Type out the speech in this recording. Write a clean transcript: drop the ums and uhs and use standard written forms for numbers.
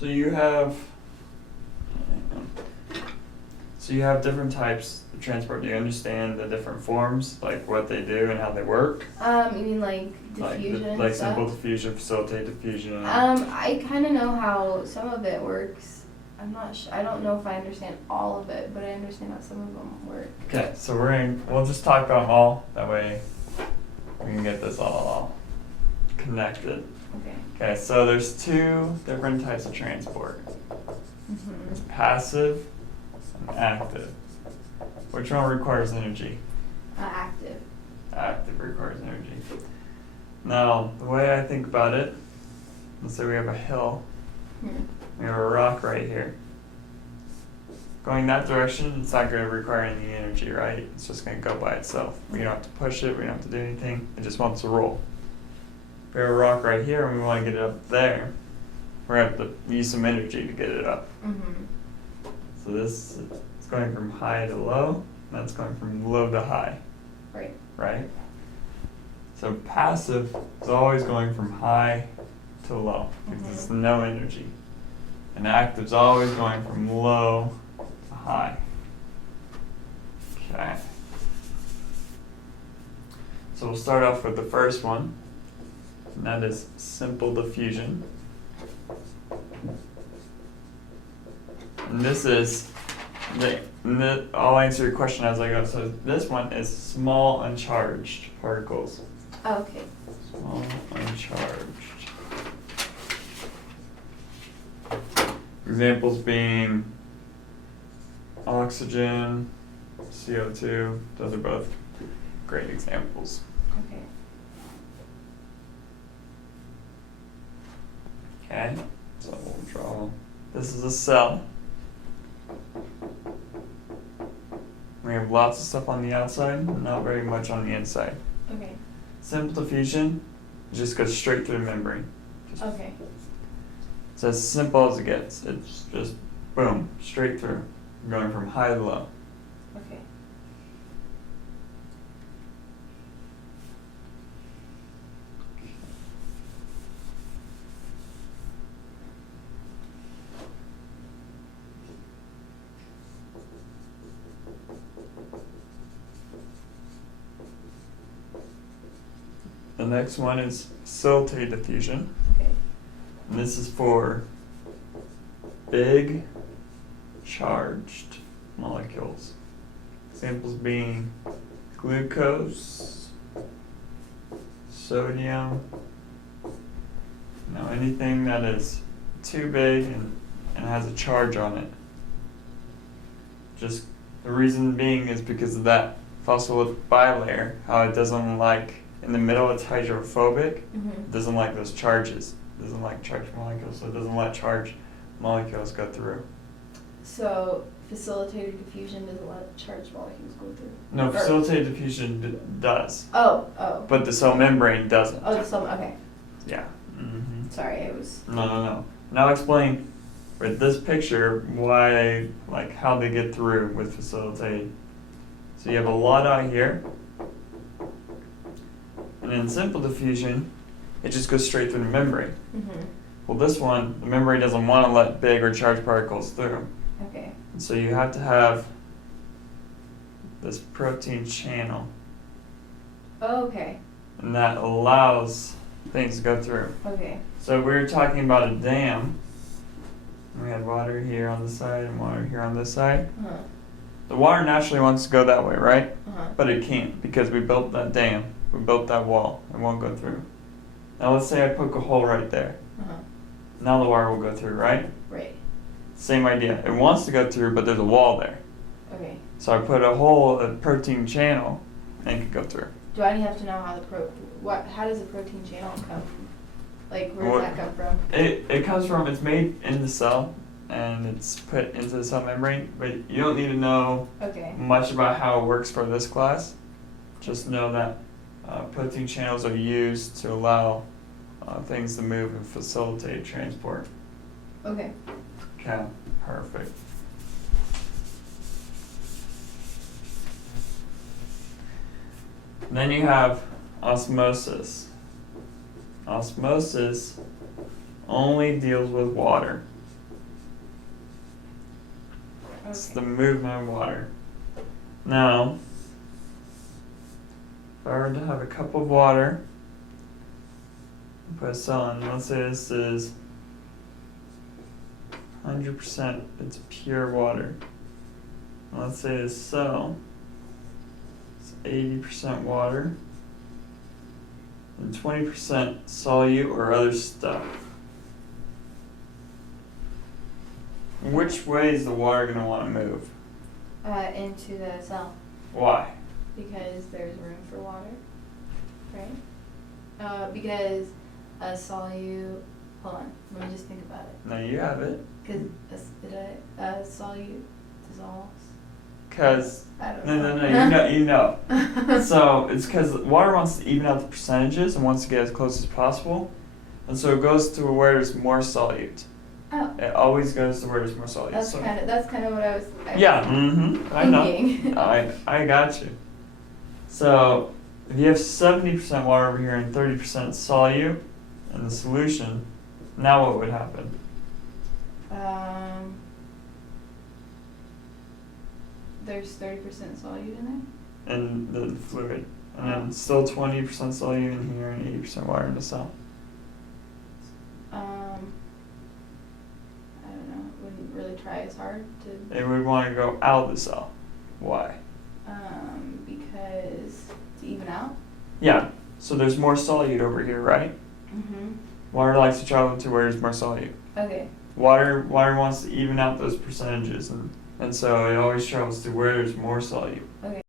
So you have different types of transport. Do you understand the different forms, like what they do and how they work? You mean like diffusion Like stuff? simple diffusion, facilitate diffusion. I kind of know how some of it works. I'm not sure. I don't know if I understand all of it, but I understand how some of them work. Okay, so we'll just talk about them all. That way we can get this all connected. Okay. Okay, so there's two different types of transport. It's passive and active. Which one requires energy? Active. Active requires energy. Now, the way I think about it, let's say we have a hill. We have a rock right here. Going that direction, it's not going to require any energy, right? It's just going to go by itself. We don't have to push it, we don't have to do anything. It just wants to roll. If we have a rock right here and we want to get it up there, we're going to have to use some energy to get it up. So this is going from high to low, and that's going from low to high. Right. Right? So passive is always going from high to low, because it's no energy. And active is always going from low to high. Okay. So we'll start off with the first one, and that is simple diffusion. And this is, I'll answer your question as I go. So this one is small uncharged particles. Okay. Small uncharged. Examples being oxygen, CO2, those are both great examples. Okay. Okay, so we'll draw, this is a cell. We have lots of stuff on the outside, not very much on the inside. Okay. Simple diffusion just goes straight through the membrane. Okay. It's as simple as it gets. It's just boom, straight through, going from high to low. Okay. The next one is Sellotape diffusion. Okay. And this is for big charged molecules. Examples being glucose, sodium, anything that is too big and has a charge on it. Just the reason being is because of that phospholipid bilayer, how it doesn't like, in the middle it's hydrophobic, it doesn't like those charges. It doesn't like charged molecules, so it doesn't let charged molecules go through. So facilitated diffusion doesn't let charged molecules go through? No, facilitated diffusion does. Oh. But the cell membrane doesn't. Oh, okay. Yeah. Sorry, I was... No. Now explain with this picture why, like how they get through with facilitated. So you have a lot out here. And in simple diffusion, it just goes straight through the membrane. Well, this one, the membrane doesn't want to let big or charged particles through. Okay. And so you have to have this protein channel. Oh, okay. And that allows things to go through. Okay. So we were talking about a dam. We had water here on this side and water here on this side. The water naturally wants to go that way, right? But it can't because we built that dam. We built that wall. It won't go through. Now let's say I poke a hole right there. Now the water will go through, right? Right. Same idea. It wants to go through, but there's a wall there. Okay. So I put a hole, a protein channel, and it can go through. Do I have to know how how does the protein channel come from? Like, where does that come from? It comes from, it's made in the cell, and it's put into the cell membrane, but you don't need to know much about how it works for this class. Just know that protein channels are used to allow things to move and facilitate transport. Okay. Okay, perfect. And then you have osmosis. Osmosis only deals with water. It's Okay. the movement of water. Now, if I were to have a cup of water, put a cell in, let's say this is 100%, it's pure water. Let's say this cell is 80% water and 20% solute or other stuff. Which way is the water going to want to move? Into the cell. Why? Because there's room for water, right? Because a solute. Hold on, let me just think about it. No, you have it. Because a solute dissolves. Because I don't no, know. you know. So it's because water wants to even out the percentages and wants to get as close as possible, and so it goes to where there's more solute. Oh. It always goes to where there's more solute. That's kind of what I was. Yeah, I know. Thinking. I got you. So if you have 70% water over here and 30% solute in the solution, now what would happen? There's 30% solute in In the fluid, and then still 20% solute in here and 80% water in the cell. there. I don't know. Wouldn't really try as hard to. It would want to go out of the cell. Why? Because to even out. Yeah. So there's more solute over here, right? Mhm. Water likes to travel to where there's more solute. Okay. Water wants to even out those percentages, and so it always travels to where there's more solute. Okay.